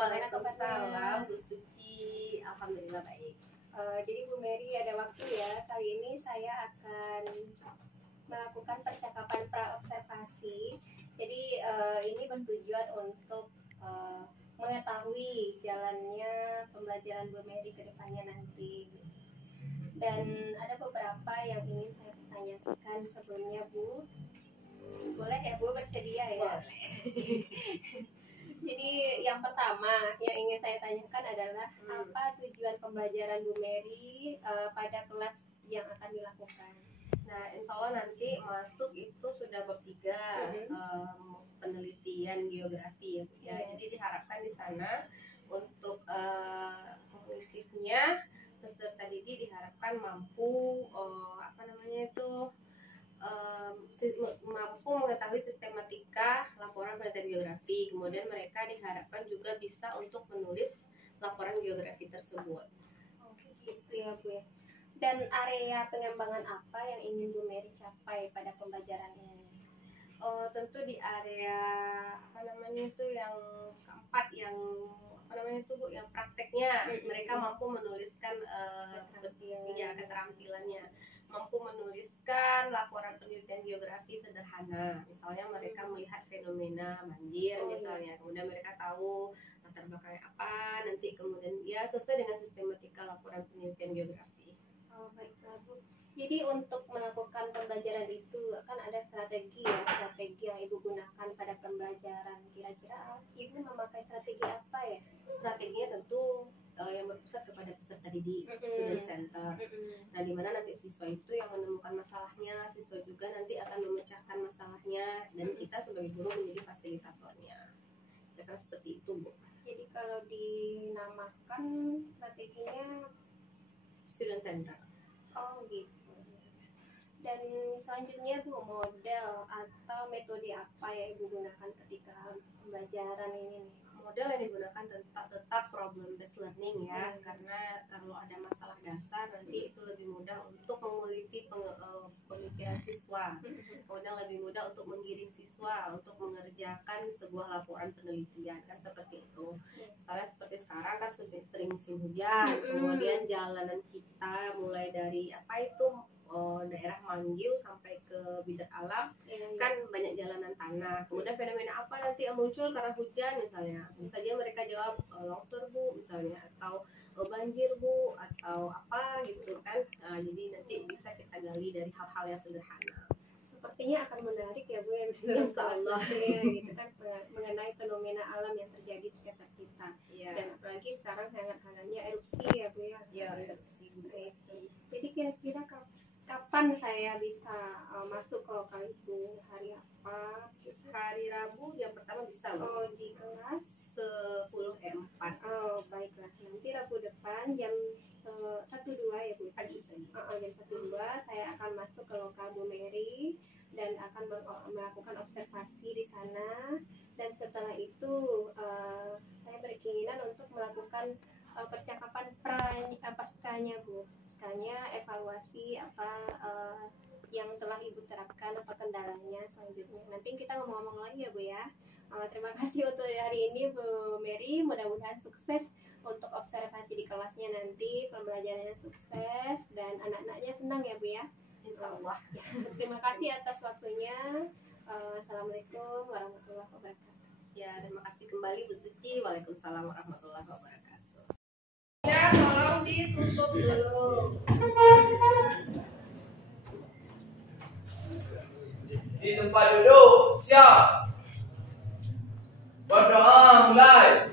Waalaikumsalam, Bu Suci. Alhamdulillah baik. Jadi Bu Mary ada waktu ya. Kali ini saya akan melakukan percakapan pra-observasi. Jadi ini bertujuan untuk mengetahui jalannya pembelajaran Bu Mary ke depannya nanti. Dan ada beberapa yang ingin saya tanyakan sebelumnya, Bu. Boleh ya, Bu, bersedia ya? Boleh. Jadi yang pertama yang ingin saya tanyakan adalah apa tujuan pembelajaran Bu Mary pada kelas yang akan dilakukan? Nah, insya Allah nanti masuk itu sudah bab 3 penelitian geografi ya, Bu ya. Jadi diharapkan di sana untuk kognitifnya peserta didik diharapkan mampu mampu mengetahui sistematika laporan penelitian geografi. Kemudian mereka diharapkan juga bisa untuk menulis laporan geografi tersebut. Oke, gitu ya, Bu ya. Dan area pengembangan apa yang ingin Bu Mary capai pada pembelajaran ini? Tentu di area yang keempat yang Bu, yang prakteknya mereka mampu menuliskan keterampilannya, mampu menuliskan laporan penelitian geografi sederhana. Misalnya mereka melihat fenomena banjir misalnya, kemudian mereka tahu latar belakangnya apa, nanti kemudian ya sesuai dengan sistematika laporan penelitian geografi. Baiklah, Bu. Jadi untuk melakukan pembelajaran itu akan ada strategi yang Ibu gunakan pada pembelajaran. Kira-kira Ibu memakai strategi apa ya? Strateginya tentu yang berpusat kepada peserta didik, student center. Nah, di mana nanti siswa itu yang menemukan masalahnya, siswa juga nanti akan memecahkan masalahnya, dan kita sebagai guru menjadi fasilitatornya. Kira-kira seperti itu, Bu. Jadi kalau dinamakan strateginya student center. Oh gitu. Dan selanjutnya Bu, model atau metode apa yang Ibu gunakan ketika pembelajaran ini nih? Model yang digunakan tetap problem based learning ya, karena kalau ada masalah dasar nanti itu lebih mudah untuk menguliti pemikiran siswa, kemudian lebih mudah untuk menggiring siswa untuk mengerjakan sebuah laporan penelitian, kan seperti itu. Misalnya seperti sekarang kan sering musim hujan, kemudian jalanan kita mulai dari daerah Manggiu sampai ke Bidar Alam kan banyak jalanan tanah. Kemudian fenomena apa nanti yang muncul karena hujan misalnya? Bisa aja mereka jawab longsor Bu misalnya, atau banjir Bu, atau apa gitu kan. Nah, jadi nanti bisa kita gali dari hal-hal yang sederhana. Sepertinya akan menarik ya Bu ya, Insyaallah gitu kan, mengenai fenomena alam yang terjadi sekitar kita. Dan apalagi sekarang hangat-hangatnya erupsi ya Bu ya. Erupsi. Jadi kira-kira kapan saya bisa masuk ke lokal itu? Hari apa? Hari Rabu yang pertama bisa Bu. Di kelas 10E4. Baiklah. Nanti Rabu depan jam 1-2 ya Bu. Pagi. Jam 1-2 saya akan masuk ke lokal Bu Mary dan akan melakukan observasi di sana. Dan setelah itu saya berkeinginan untuk melakukan percakapan paskanya Bu. Paskanya evaluasi apa yang telah Ibu terapkan, apa kendalanya selanjutnya. Nanti kita ngomong-ngomong lagi ya Bu ya. Terima kasih untuk hari ini Bu Mary, mudah-mudahan sukses untuk observasi di kelasnya nanti, pembelajarannya sukses dan anak-anaknya senang ya Bu ya. Insyaallah. Terima kasih atas waktunya. Assalamualaikum warahmatullahi wabarakatuh. Ya, terima kasih kembali Bu Suci. Waalaikumsalam warahmatullahi wabarakatuh. Ya, tolong ditutup dulu. Di tempat duduk, siap. Berdoa mulai.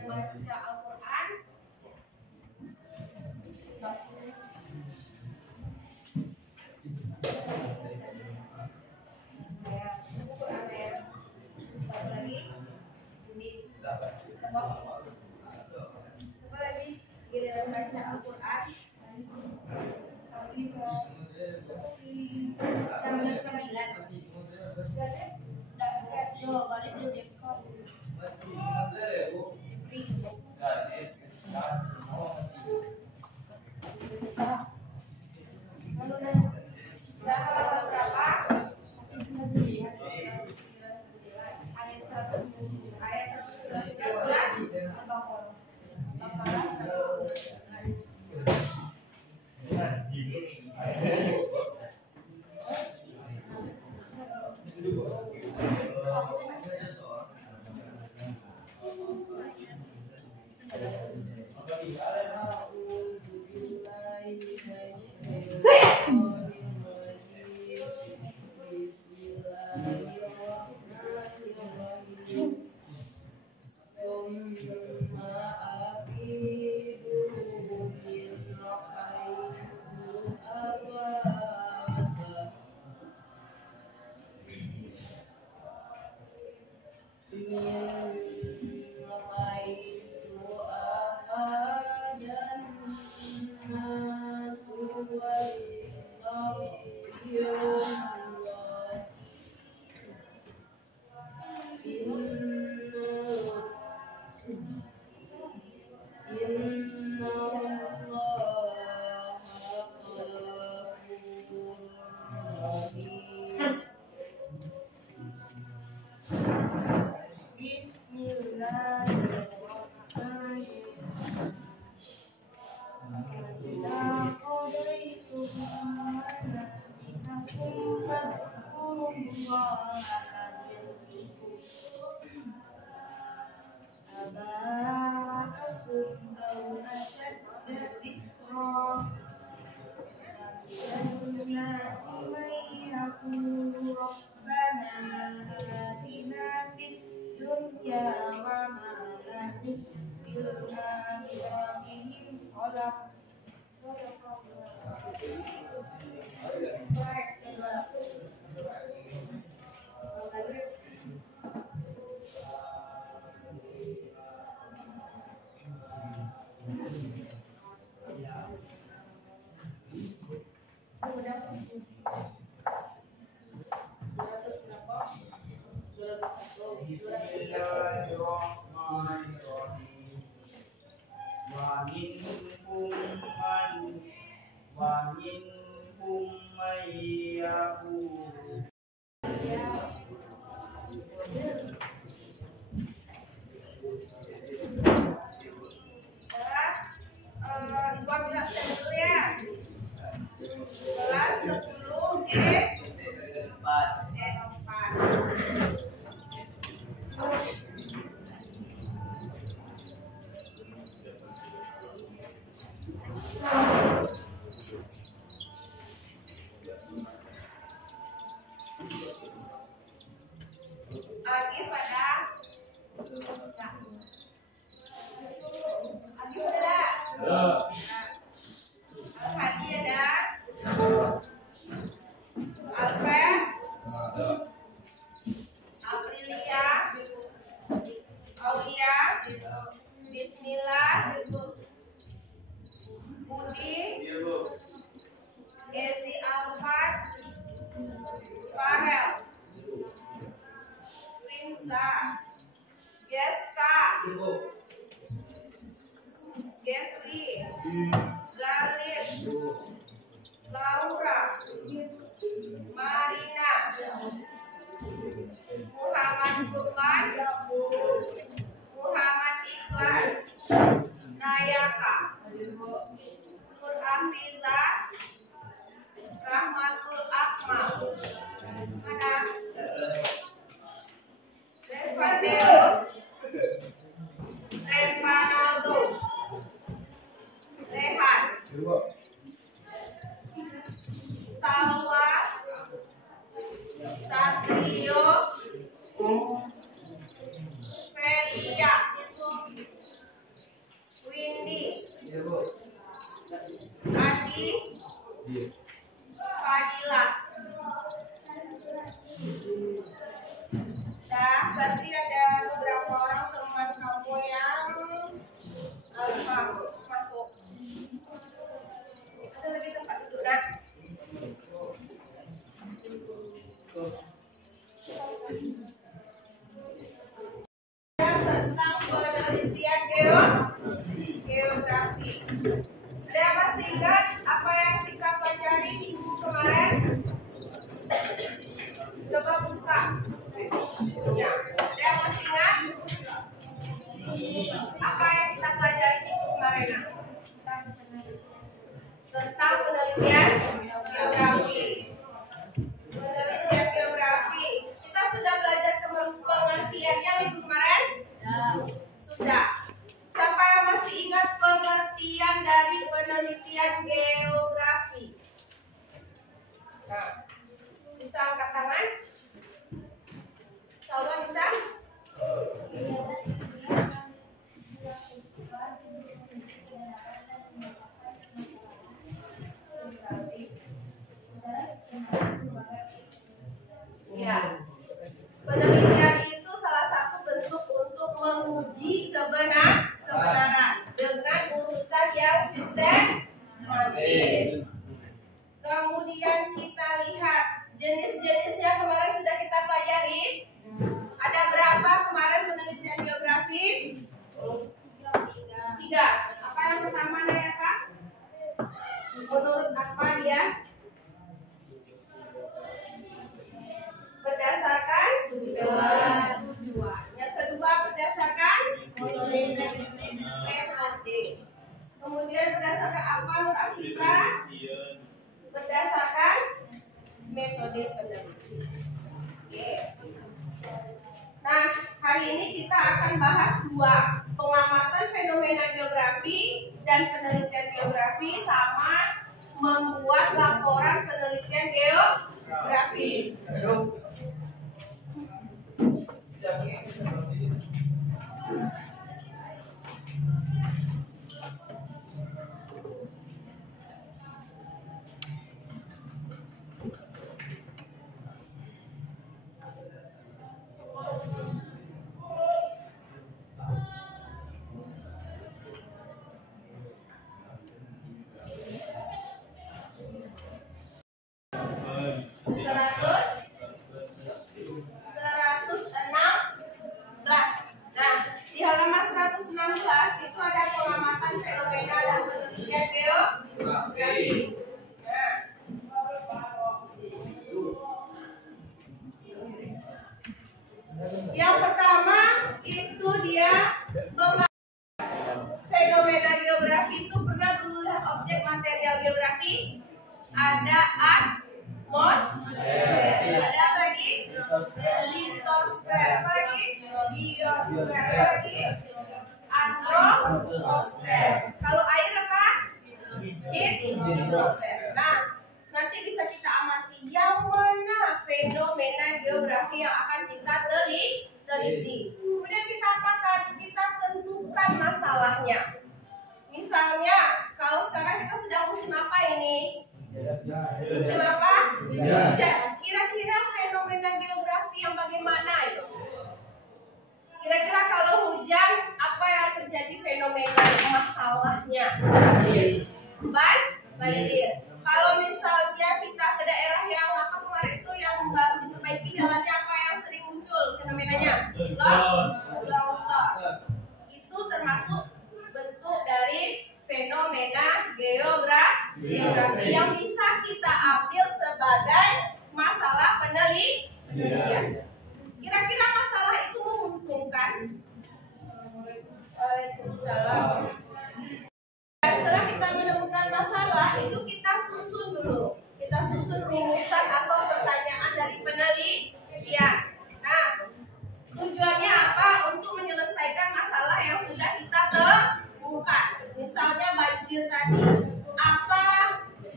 giliran baca Al-Quran. Giliran baca Al-Quran. Sambil kemilan. Loh, balik ke diskon. Satrio, Felia, lagi? Fadila. Dah, berarti ada beberapa orang teman kamu yang masuk. Ada lagi tempat duduk, nak? Tentang penelitian geografi. Ada yang masih ingat apa yang kita pelajari minggu kemarin? Coba buka. Ya. Ada yang masih ingat apa yang kita pelajari minggu kemarin? Tentang penelitian geografi. Penelitian geografi. Kita sudah belajar pengertiannya minggu kemarin? Sudah. Siapa yang masih ingat pengertian dari penelitian geografi? Nah, bisa angkat tangan? Coba bisa? Ya. Penelitian itu salah satu bentuk untuk menguji kebenaran dengan urutan yang sistematis. Kemudian kita lihat jenis-jenisnya kemarin sudah kita pelajari. Ada berapa kemarin penelitian geografi? 3. Apa yang pertama ya Kak? Menurut apa dia? Berdasarkan tujuan. Yang kedua berdasarkan metode. Kemudian berdasarkan apa menurut Afifah? Berdasarkan metode penelitian. Oke. Nah, hari ini kita akan bahas 2, pengamatan fenomena geografi dan penelitian geografi sama membuat laporan penelitian geografi. Yang pertama itu dia fenomena geografi itu pernah dulu lihat objek material geografi. Ada atmosfer, ada apa lagi? Litosfer, apa lagi? Biosfer, apa lagi? Antroposfer. Kalau air apa? Hidrosfer. Nah, nanti bisa kita amati yang mana fenomena geografi yang akan kita teliti. Kemudian kita apakan? Kita tentukan masalahnya. Misalnya, kalau sekarang kita sedang musim apa ini? Musim apa? Hujan. Kira-kira fenomena geografi yang bagaimana itu? Kira-kira kalau hujan, apa yang terjadi fenomena masalahnya? Banjir. Kalau misalnya kita ke daerah yang apa kemarin itu yang baru diperbaiki jalannya, apa yang sering muncul fenomenanya? Longsor. Itu termasuk bentuk dari fenomena geografi yang bisa kita ambil sebagai masalah penelitian. Kira-kira masalah itu menguntungkan? Waalaikumsalam. Setelah kita menemukan masalah, itu kita susun dulu. Kita susun rumusan atau pertanyaan dari penelitian. Nah, tujuannya apa? Untuk menyelesaikan masalah yang sudah kita temukan. Misalnya banjir tadi. Apa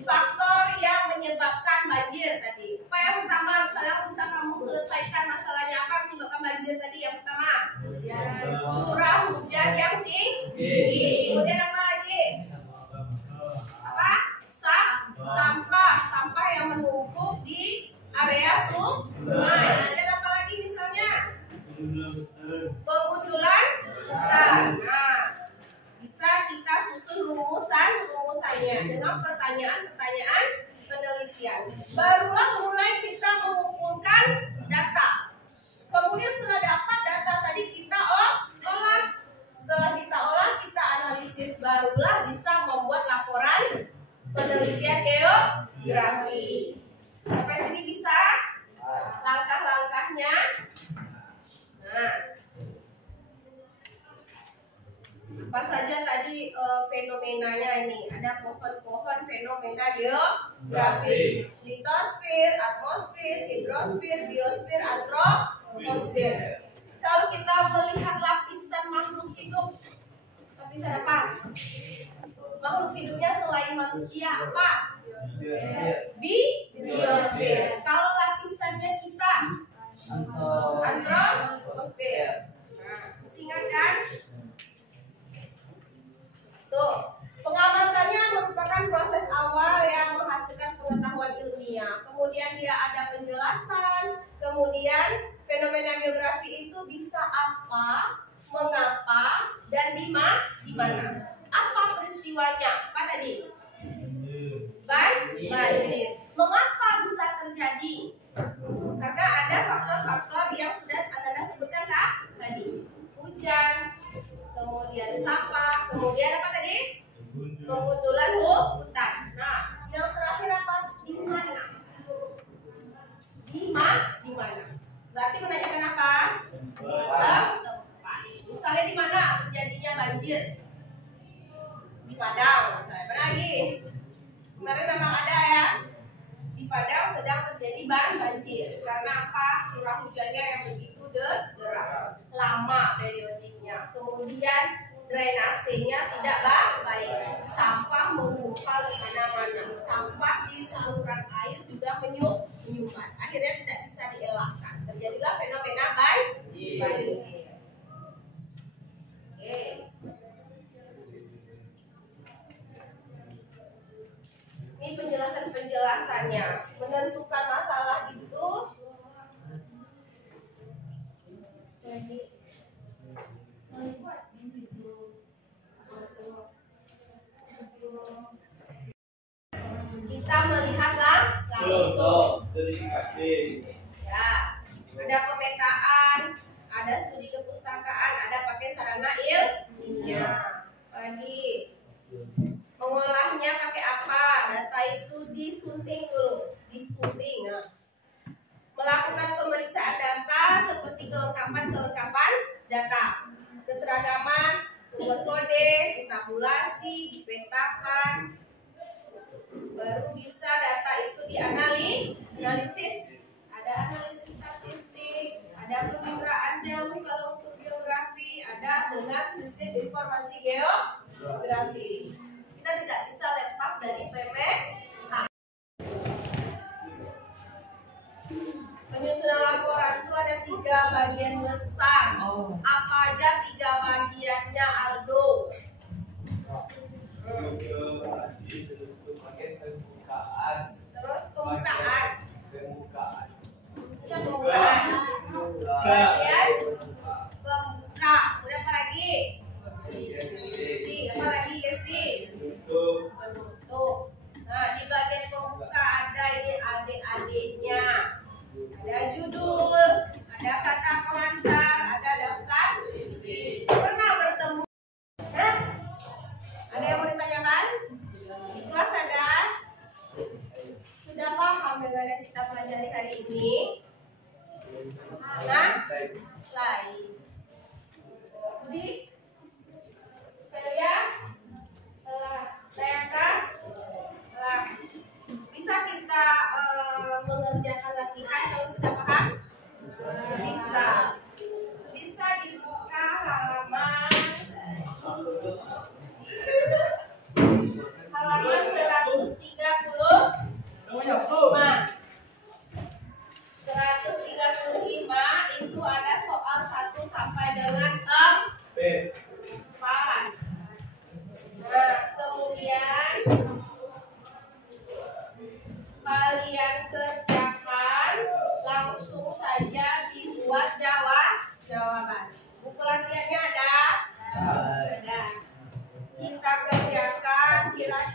faktor yang menyebabkan banjir tadi? Apa yang pertama? Misalnya bisa kamu selesaikan masalahnya, apa menyebabkan banjir tadi? Yang pertama, curah hujan yang tinggi. Kemudian apa lagi? Apa? pembahasannya dengan pertanyaan-pertanyaan penelitian. Barulah mulai kita mengumpulkan data. Kemudian setelah dapat data tadi kita olah. Setelah kita olah, kita analisis, barulah bisa membuat laporan penelitian geografi. Sampai sini bisa? Langkah-langkahnya. Nah, apa saja tadi fenomenanya ini? Ada pohon-pohon fenomena geografi, litosfer, atmosfer, hidrosfer, biosfer, antroposfer. Kalau kita melihat lapisan makhluk hidup, lapisan apa? Makhluk hidupnya selain manusia apa? Biosfer. Kalau lapisannya kita, antroposfer. Nah, ingat kan? Tuh, pengamatannya merupakan proses awal yang menghasilkan pengetahuan ilmiah. Kemudian dia ada penjelasan, kemudian fenomena geografi itu bisa apa, mengapa, dan di mana. Apa peristiwanya? Apa tadi? Banjir. Mengapa bisa terjadi? Karena ada faktor-faktor yang sudah Anda sebutkan tadi. Hujan, kemudian sampah, kemudian apa tadi? Pengundulan hutan. Nah, yang terakhir apa? Di mana? Di mana? Berarti menanyakan apa? Tempat. Misalnya di mana terjadinya banjir? Di Padang, misalnya. Mana lagi? Kemarin memang ada ya. Di Padang sedang terjadi banjir. Karena apa? Curah hujannya yang begitu deras, lama periodiknya. Kemudian drainasenya tidak baik. Sampah mengumpal di mana-mana. Sampah di saluran air juga menyumbat. Akhirnya tidak bisa dielakkan. Terjadilah fenomena banjir. Oke. Ini penjelasannya. Menentukan masalah itu kita melihat langsung. Ya, ada pemetaan, ada studi kepustakaan, ada pakai sarana ilmiah. Lagi mengolahnya pakai apa? Data itu disunting dulu, Nah, melakukan pemeriksaan data seperti kelengkapan data, keseragaman, sumber kode, ditabulasi, dipetakan. Baru bisa data itu dianalisis. Ada analisis statistik, ada pemikraan jauh kalau untuk geografi, ada dengan sistem informasi geografi. Kita tidak bisa lepas dari PPH. Penyusunan laporan itu ada 3 bagian besar. Apa aja 3 bagiannya, Aldo? Terus pembukaan. Ya, pembukaan. Kemudian pembuka. Udah apa lagi? Apa lagi, Kevin? Penutup. Nah, di bagian pembuka ada ini adik-adiknya. Ada judul, ada kata pengantar, ada daftar isi. Pernah bertemu? Hah? Ada yang mau ditanyakan? Di kelas ada? Sudah paham dengan yang kita pelajari hari ini? Nah, lain. Budi? Celia? Dayaka? Bisa kita mengerjakan latihan kalau sudah paham? Bisa. Bisa dibuka halaman 135. 135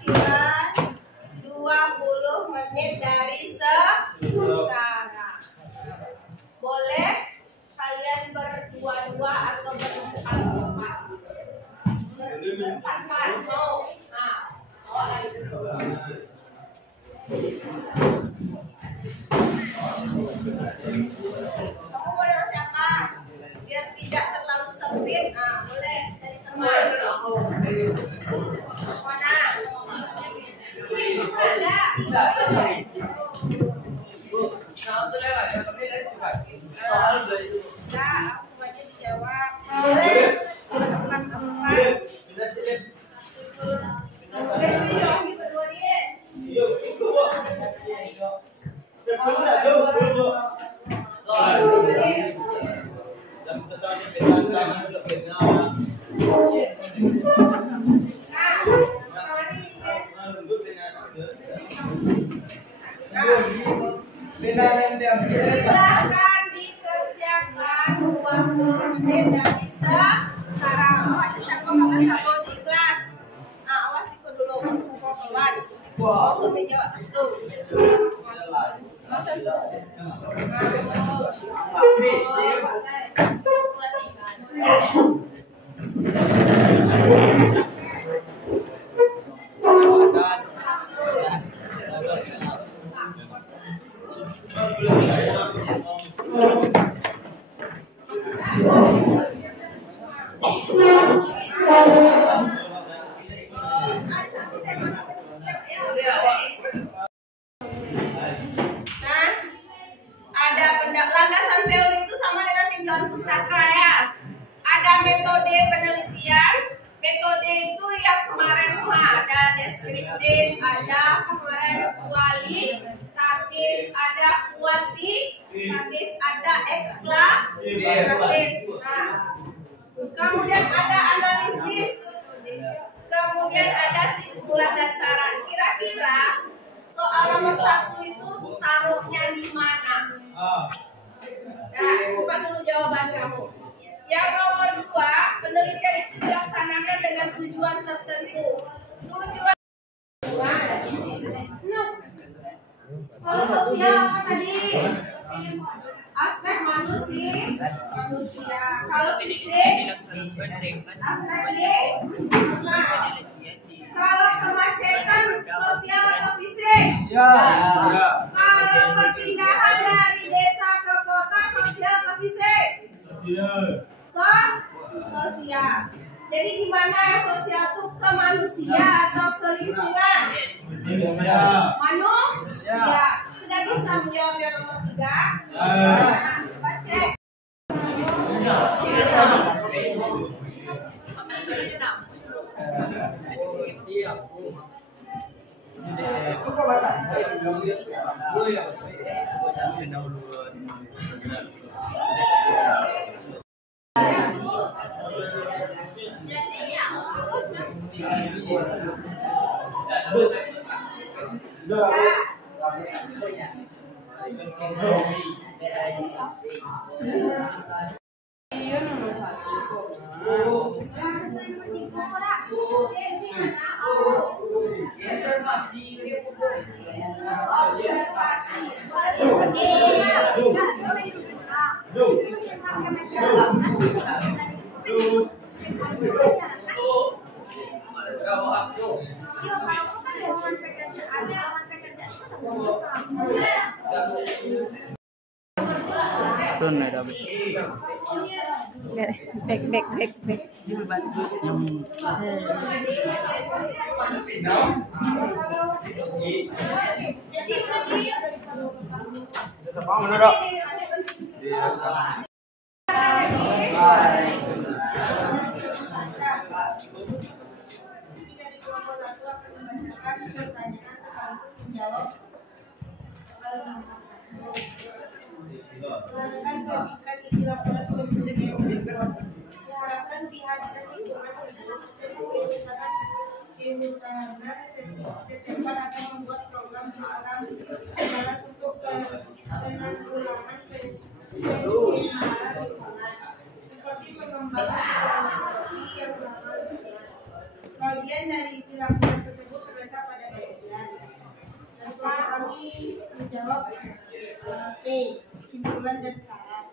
penampilan 20 menit dari sekarang. Boleh kalian berdua-dua atau berempat-empat. Berempat-empat mau. Nah, kamu mau dengan siapa? Biar tidak terlalu sempit. Nah, boleh dari teman. Mana? Ada. Ya, aku aja dijawab. Boleh. Teman-teman. Silakan dikerjakan 20 menit dari sekarang. Awas siapa sama di kelas. Nah, awas ikut dulu waktu mau keluar. Sampai jawab tuh. Masuk tuh. Landasan teori itu sama dengan tinjauan pustaka ya. Ada metode penelitian. Metode itu yang kemarin ada deskriptif, ada kemarin kualitatif, ada kuantitatif, ada eksklusivatif. Nah, kemudian ada analisis, kemudian ada simpulan dan saran. Kira-kira soal nomor 1 itu taruhnya di mana? Nah, bukan dulu jawaban kamu. Yang nomor 2, penelitian itu dilaksanakan dengan tujuan tertentu. Tujuan kalau sosial apa tadi? Aspek manusia. Kalau fisik, aspek lingkungan. Kalau kemacetan, sosial atau fisik? Kalau perpindahan dari desa ke kota, sosial atau fisik? Sosial. Jadi gimana ya sosial itu ke manusia atau ke lingkungan? Manusia. Sudah bisa menjawab yang nomor 3? Nah, kita cek. Back. Diharapkan pihak akan membuat program untuk penanggulangan seperti pengembangan teknologi yang ramah lingkungan. Bagian dari itilakuan tersebut mereka pada bagian. Dan kelompok kami menjawab T, kesimpulan dan saran.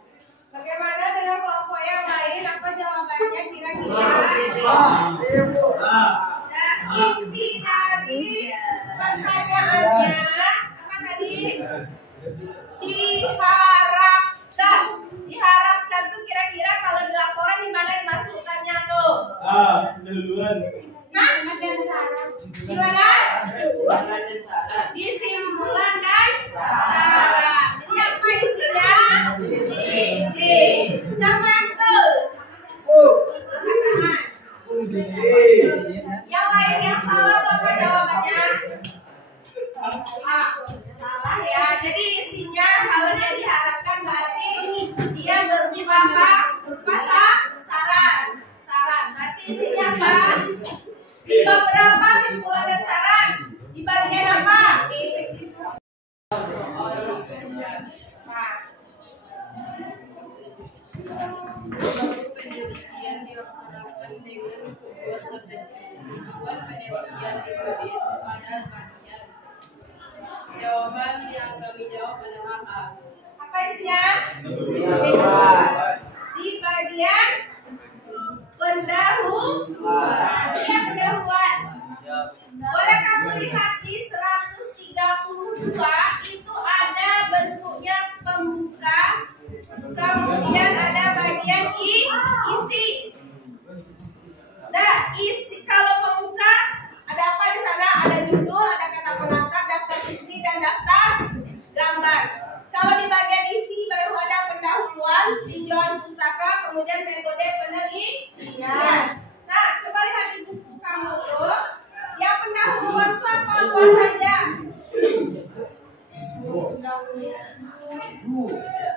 Bagaimana dengan kelompok yang lain? Apa jawabannya kira-kira? Nah, inti dari pertanyaannya apa tadi? Diharapkan. Diharapkan tuh kira-kira kalau di laporan di mana dimasukkannya tuh? Duluan. Nah, di mana? Di simpulan dan saran. Jadi apa isinya? D. Siapa yang betul? Angkat tangan. Yang lain yang salah tuh apa jawabannya? A. Salah ya. Jadi isinya kalau dia diharapkan berarti dia berupa apa? Berupa saran. Saran. Berarti isinya apa? Di bab berapa simpulan dan saran? Di bagian apa? Suatu penelitian dilaksanakan dengan tujuan tertentu. Tujuan penelitian ditulis pada bagian. Jawaban yang kami jawab adalah A. Apa isinya? Di bagian pendahuluan. Ya, pendahuluan. Boleh kamu lihat di 132 itu ada bentuknya pembuka, kemudian ada bagian isi. Nah, isi kalau pembuka ada apa di sana? Ada judul, ada kata pengantar, daftar isi dan daftar gambar. Kalau di bagian isi baru ada pendahuluan, tinjauan pustaka, kemudian metode penelitian. Nah, coba lihat di buku kamu tuh, yang pendahuluan itu apa saja?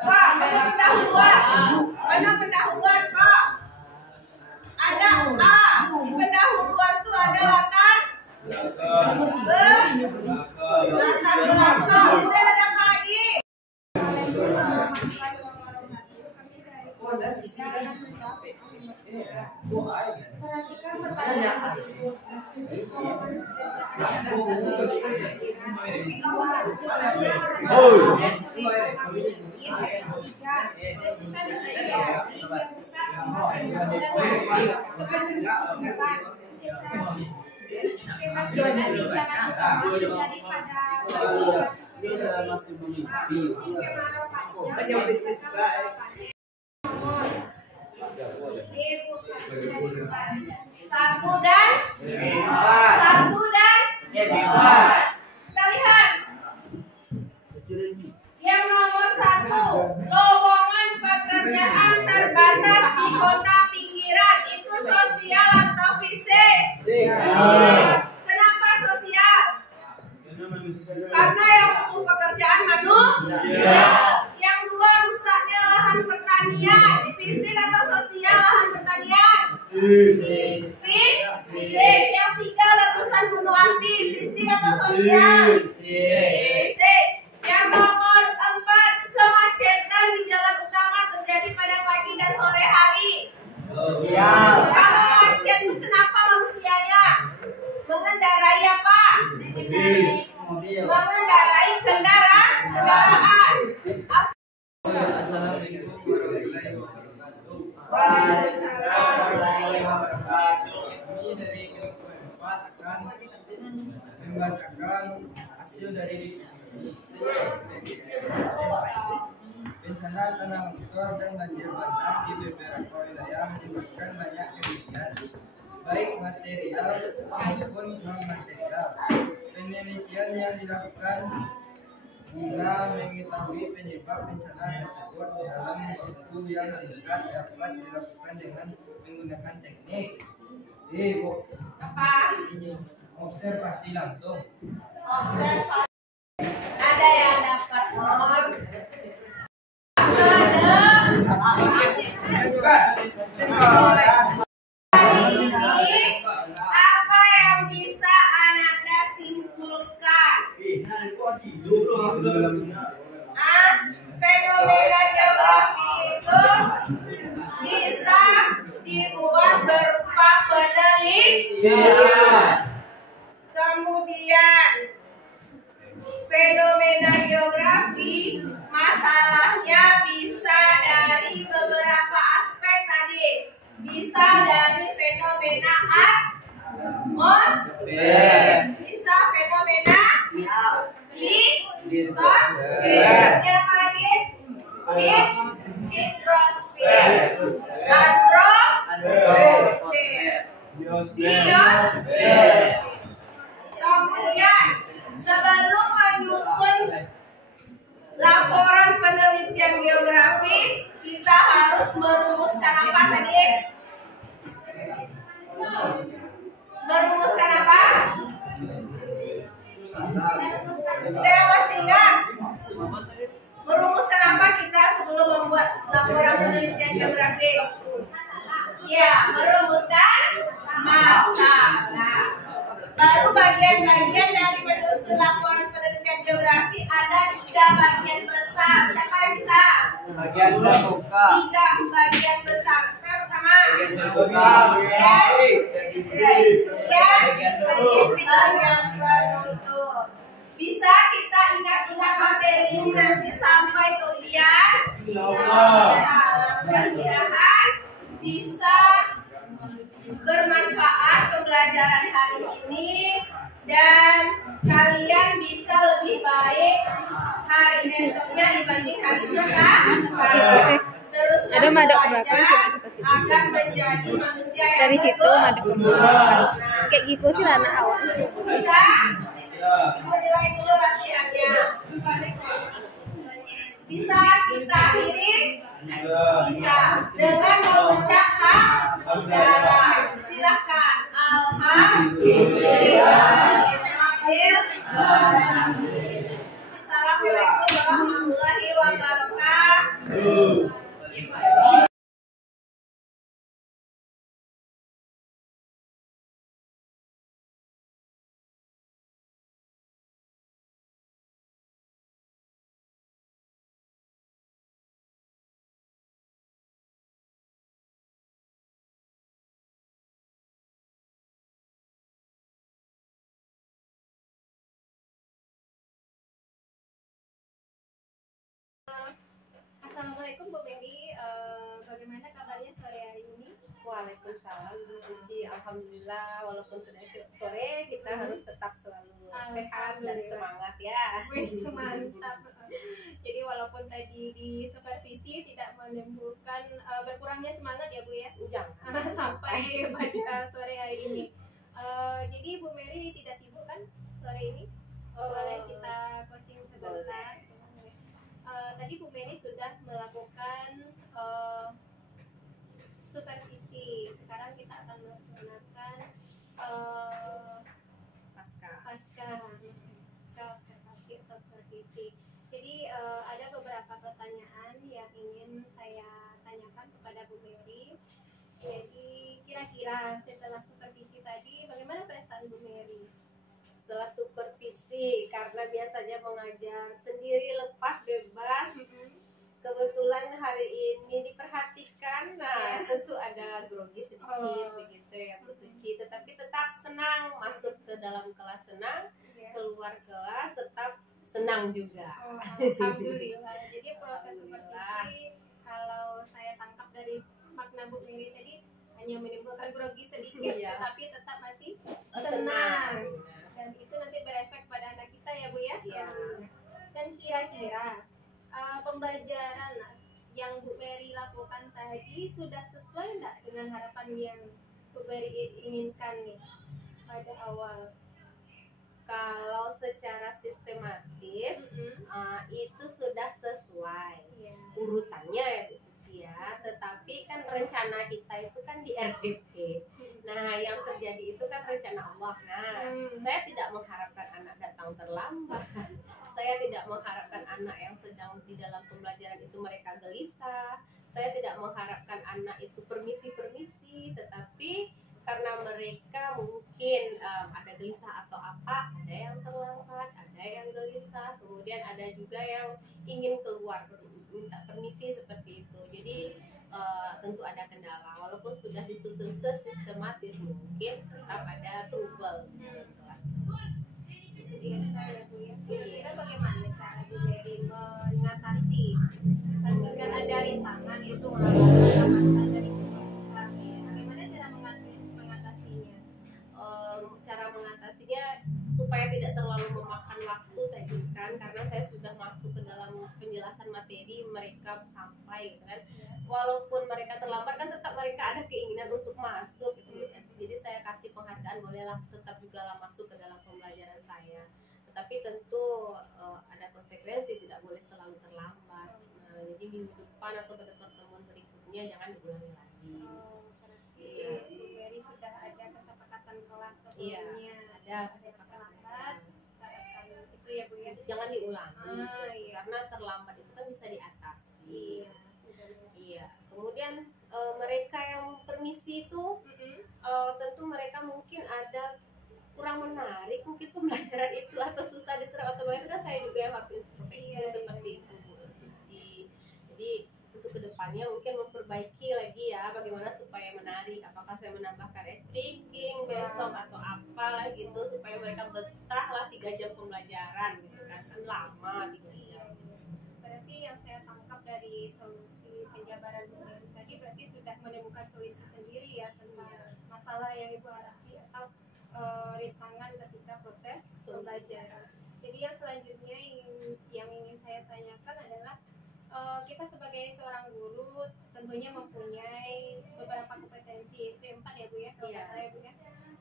Wah, mana pendahuluan? Mana pendahuluan kok? Ada A. Di pendahuluan tuh ada latar belakang. Kemudian ada apa lagi? Perhatikan pertanyaan. Masih memimpi. Satu dan kita lihat yang nomor 1, lowongan pekerjaan terbatas di kota pinggiran itu sosial atau fisik? Kenapa sosial? Karena yang butuh pekerjaan manusia. Yang dua, rusaknya lahan pertanian, fisik atau sosial lahan pertanian? Fisik. Yang tiga, letusan gunung api, fisik atau sosial? Fisik. Yang nomor 4, kemacetan di jalan utama terjadi pada pagi dan sore hari. Kalau macet itu kenapa manusianya? Mengendarai apa? Mengendarai kendaraan. Assalamualaikum warahmatullahi wabarakatuh. Kami dari kelompok 4 akan membacakan hasil dari diskusi ini. Bencana tanah longsor dan banjir bandang di beberapa wilayah menyebabkan banyak kerugian, baik material maupun non material. Penelitian yang dilakukan guna mengetahui penyebab bencana tersebut dalam waktu yang singkat dapat dilakukan dengan menggunakan teknik Apa? observasi langsung. Ada yang dapat nomor. Ini apa yang bisa Ananda simpulkan? Fenomena geografi itu bisa dibuat berupa penelitian. Kemudian Kemudian fenomena geografi, masalahnya bisa dari beberapa aspek tadi. Bisa dari fenomena atmosfer, bisa fenomena litosfer, apa lagi? Hidrosfer, antroposfer, biosfer. Kemudian sebelum menyusun laporan penelitian geografi, kita harus merumuskan apa tadi? Merumuskan apa? Saya masih ingat. Merumuskan apa kita sebelum membuat laporan penelitian geografi? Ya, merumuskan masalah. Lalu bagian-bagian dari menyusun laporan penelitian geografi ada 3 bagian besar. Siapa yang bisa? Bagian terbuka. 3 bagian besar. Yang pertama. Bagian terbuka. Bagian penutup. Bisa kita ingat-ingat materi ini nanti sampai ke ujian? Mudah-mudahan bisa bermanfaat pembelajaran hari ini dan kalian bisa lebih baik hari esoknya dibanding hari sekarang. Terus Ada madok belajar agar menjadi manusia yang dari situ madok ke berguna. kayak gitu sih anak awal. Bisa? Ibu nilai dulu latihannya. Bisa kita akhiri? Bisa. Dengan mengucap hamdalah. Silakan. Assalamualaikum warahmatullahi wabarakatuh. Assalamualaikum Bu Mary, bagaimana kabarnya sore hari ini? Waalaikumsalam Bu Suci. Alhamdulillah, walaupun sudah sore kita harus tetap selalu sehat dan semangat ya. Wih, mantap. Jadi walaupun tadi di supervisi tidak menimbulkan berkurangnya semangat ya Bu ya? Jangan Sampai pada sore hari ini. Jadi Bu Mary tidak sibuk kan sore ini? Boleh kita coaching sebentar? Tadi Bu Mary sudah melakukan supervisi. Sekarang kita akan melaksanakan pasca observasi atau supervisi. Jadi ada beberapa pertanyaan yang ingin saya tanyakan kepada Bu Mary. Jadi kira-kira setelah supervisi tadi bagaimana perasaan Bu Mary? setelah supervisi, karena biasanya mengajar sendiri lepas bebas, kebetulan hari ini diperhatikan. Nah, tentu ada grogi sedikit begitu ya Bu Suci, tetapi tetap senang masuk ke dalam kelas, senang keluar kelas tetap senang juga. Alhamdulillah. Jadi proses supervisi kalau saya tangkap dari makna Bu Mary tadi hanya menimbulkan grogi sedikit, tapi tetap masih senang. Dan itu nanti berefek pada anak kita ya Bu ya. Iya. Dan kira-kira pembelajaran yang Bu Mary lakukan tadi sudah sesuai enggak dengan harapan yang Bu Mary inginkan nih pada awal? Kalau secara sistematis itu sudah sesuai urutannya ya Bu Suci ya, tetapi kan rencana kita itu kan di RDP. Nah, yang terjadi itu kan rencana Allah. Nah, saya tidak mengharapkan anak datang terlambat. Saya tidak mengharapkan anak yang sedang di dalam pembelajaran itu mereka gelisah. Saya tidak mengharapkan anak itu permisi-permisi, tetapi karena mereka mungkin ada gelisah atau apa, ada yang terlambat, ada yang gelisah, kemudian ada juga yang ingin keluar minta permisi seperti itu. Jadi tentu ada kendala, walaupun sudah disusun sesistematis mungkin tetap ada trouble di dalam kelas. biasa ya Bu ya. Kira-kira bagaimana cara Bu Mary mengatasi kan ada rintangan itu melakukan dari pemerintah. Bagaimana cara mengatasinya? Cara mengatasinya supaya tidak terlalu memakan waktu tadi kan, karena saya sudah masuk ke dalam penjelasan materi mereka sampai kan, walaupun mereka terlambat kan tetap mereka ada keinginan untuk masuk gitu. Jadi saya kasih penghargaan, bolehlah tetap juga lah masuk ke dalam pembelajaran saya, tetapi tentu ada konsekuensi, tidak boleh selalu terlambat. Nah, jadi minggu depan atau pada pertemuan berikutnya jangan diulangi lagi. Berarti Bu Mary sudah ada kesepakatan kelas sebelumnya. Ada kesepakatan kelas. Itu ya Bu ya. Jangan diulangi, Iya. karena terlambat itu kan bisa diatasi. Iya. Iya. Kemudian mereka yang permisi itu tentu mereka mungkin ada kurang menarik mungkin pembelajaran itu, atau susah diserap atau bagaimana, itu kan saya juga yang harus introspeksi seperti itu Bu Suci. Jadi untuk kedepannya mungkin memperbaiki lagi ya bagaimana supaya menarik, apakah saya menambahkan speaking besok atau apalah gitu supaya mereka betah lah 3 jam pembelajaran gitu kan lama 3 jam. Berarti yang saya tangkap dari solusi penjabaran Bu Mary tadi berarti sudah menemukan solusi sendiri ya tentang masalah yang Ibu hadapi atau rintangan ketika proses pembelajaran. Jadi yang selanjutnya yang ingin saya tanyakan adalah kita sebagai seorang guru tentunya mempunyai beberapa kompetensi, itu 4 ya Bu ya, kalau nggak salah ya Bu ya.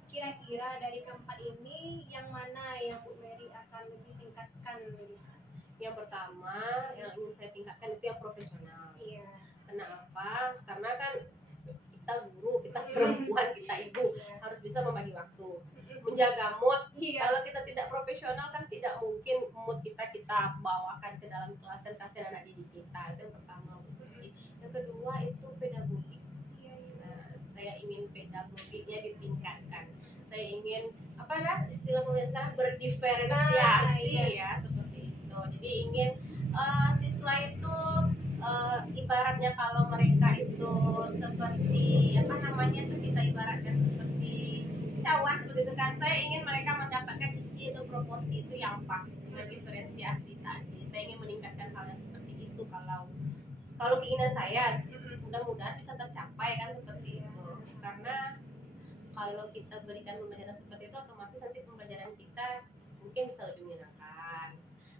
Kira-kira dari keempat ini yang mana yang Bu Mary akan lebih tingkatkan? Yang pertama yang ingin saya tingkatkan itu yang profesional. Iya. Kenapa? Karena kan kita guru, kita perempuan, kita ibu harus bisa membagi waktu, menjaga mood. Kalau kita tidak profesional kan tidak mungkin mood kita bawakan ke dalam kelas dan kasihan anak didik kita. Itu yang pertama Bu Suci. Yang kedua itu pedagogik. Nah, saya ingin pedagogiknya ditingkatkan. Saya ingin istilah kemudian sekarang berdiferensiasi ya seperti itu. Jadi ingin siswa itu ibaratnya kalau mereka itu seperti kita ibaratkan seperti cawan seperti itu kan, saya ingin mereka mendapatkan isi atau proporsi itu yang pas dengan diferensiasi tadi. Saya ingin meningkatkan hal yang seperti itu. Kalau keinginan saya mudah-mudahan bisa tercapai kan seperti itu, karena kalau kita berikan pembelajaran seperti itu otomatis nanti pembelajaran kita mungkin bisa lebih menyenangkan,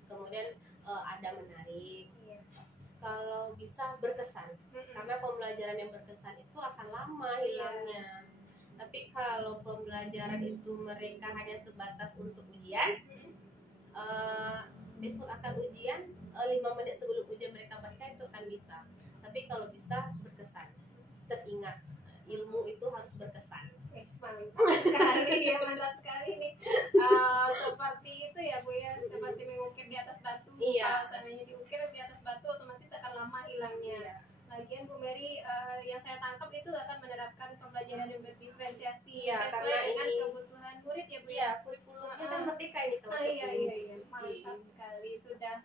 kemudian ada menarik, kalau bisa berkesan, karena pembelajaran yang berkesan itu akan lama hilangnya. Tapi kalau pembelajaran itu mereka hanya sebatas untuk ujian, besok akan ujian, 5 menit sebelum ujian mereka baca itu akan bisa. Tapi kalau bisa berkesan, teringat, ilmu itu harus berkesan. Mantap sekali ya, mantap sekali nih. Seperti itu ya Bu ya, seperti mengukir di atas batu. Iya. Kalau seandainya diukir di atas batu otomatis akan lama hilangnya. Lagian Bu Mary yang saya tangkap itu akan menerapkan pembelajaran yang berdiferensiasi. Iya, sesuai karena dengan ini kebutuhan murid ya Bu ya. Iya, kurikulumnya kan merdeka ini kelas. Iya. Mantap sekali, sudah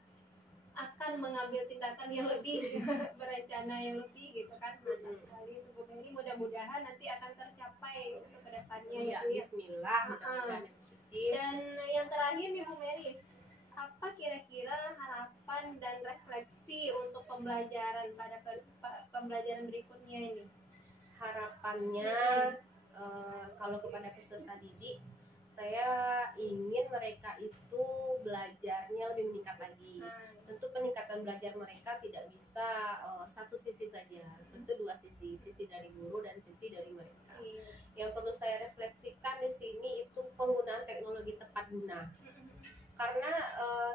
akan mengambil tindakan yang lebih berencana yang lebih gitu kan. Mantap sekali itu Bu Mary, mudah-mudahan nanti akan tercapai untuk kedepannya Iya, ya Bu ya. bismillah, mudah-mudahan suci. Dan yang terakhir nih Bu Mary, apa kira-kira harapan dan refleksi untuk pembelajaran pada pembelajaran berikutnya ini? Harapannya kalau kepada peserta didik, saya ingin mereka itu belajarnya lebih meningkat lagi. Tentu peningkatan belajar mereka tidak bisa satu sisi saja, tentu 2 sisi, sisi dari guru dan sisi dari mereka. Yang perlu saya refleksikan di sini itu penggunaan teknologi tepat guna. Karena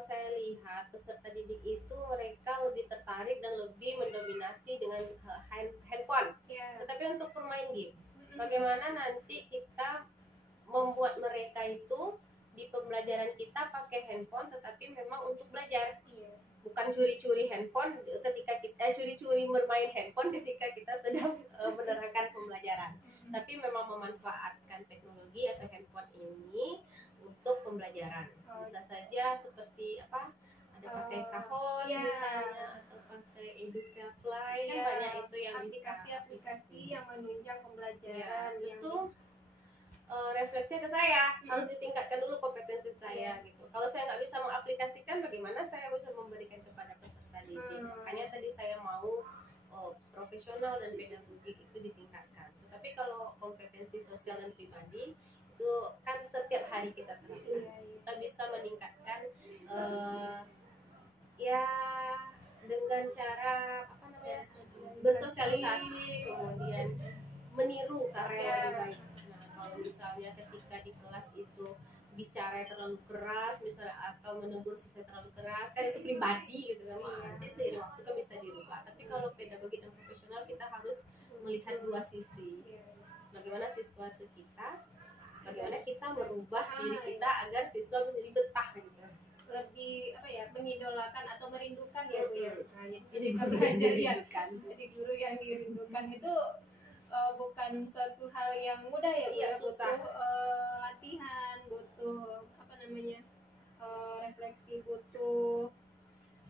saya lihat peserta didik itu mereka lebih tertarik dan lebih mendominasi dengan handphone. Tetapi untuk bermain game, bagaimana nanti kita membuat mereka itu di pembelajaran kita pakai handphone, tetapi memang untuk belajar, bukan curi-curi handphone ketika kita curi-curi bermain handphone ketika kita sedang menerangkan pembelajaran, tapi memang memanfaatkan teknologi atau handphone ini untuk pembelajaran. Bisa saja seperti ada pakai Kahoot misalnya, atau pakai Edukafly, kan banyak itu yang aplikasi-aplikasi yang menunjang pembelajaran. Itu refleksinya ke saya, harus ditingkatkan dulu kompetensi saya gitu. kalau saya nggak bisa mengaplikasikan, bagaimana saya bisa memberikan kepada peserta didik? Makanya tadi saya mau profesional dan pedagogik itu ditingkatkan. Tetapi kalau kompetensi sosial dan pribadi itu kan setiap hari kita terapkan. Kita bisa meningkatkan ya dengan cara apa namanya bersosialisasi, kemudian meniru karya yang lebih baik. Nah, kalau misalnya ketika di kelas itu bicara terlalu keras misalnya atau menegur siswa terlalu keras, kan itu pribadi gitu kan, nanti seiring waktu kan bisa dirubah. Tapi kalau pedagogi dan profesional kita harus melihat dua sisi, bagaimana siswa itu kita, bagaimana kita merubah diri kita agar siswa menjadi betah gitu, lebih apa ya, mengidolakan atau merindukan ya Bu ya. Jadi belajar kan, jadi guru yang dirindukan itu bukan suatu hal yang mudah ya Bu. Iya, Butuh susah. latihan, butuh apa namanya, refleksi, butuh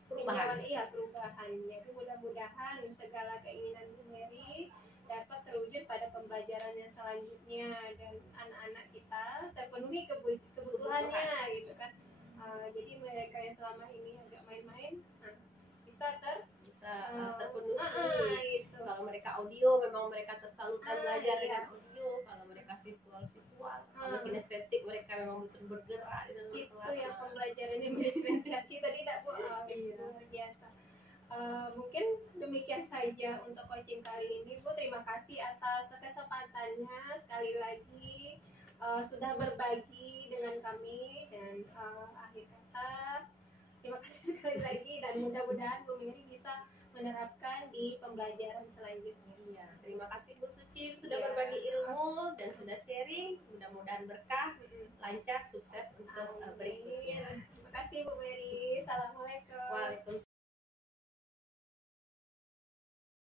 Perubahan. perubahan. Jadi mudah-mudahan segala keinginan Bu Mary dapat terwujud pada pembelajaran yang selanjutnya dan anak-anak kita terpenuhi kebutuhannya gitu kan. Jadi mereka yang selama ini agak main-main, bisa terpenuhi. gitu. Kalau mereka audio memang mereka tersalurkan belajar iya. dengan audio. Kalau mereka visual, kalau kinestetik mereka memang betul bergerak di dalam Itu kelas. yang pembelajarannya berdiferensiasi tadi tidak Bu. Luar biasa. Mungkin demikian saja untuk coaching kali ini Bu. Terima kasih atas kesempatannya sekali lagi, sudah berbagi dengan kami, dan akhir kata terima kasih sekali lagi, dan mudah-mudahan Bu Mary bisa menerapkan di pembelajaran selanjutnya. Iya, terima kasih Bu Suci sudah Iya. berbagi ilmu dan sudah sharing. Mudah-mudahan berkah, lancar, sukses untuk berikutnya. Terima kasih Bu Mary. Salam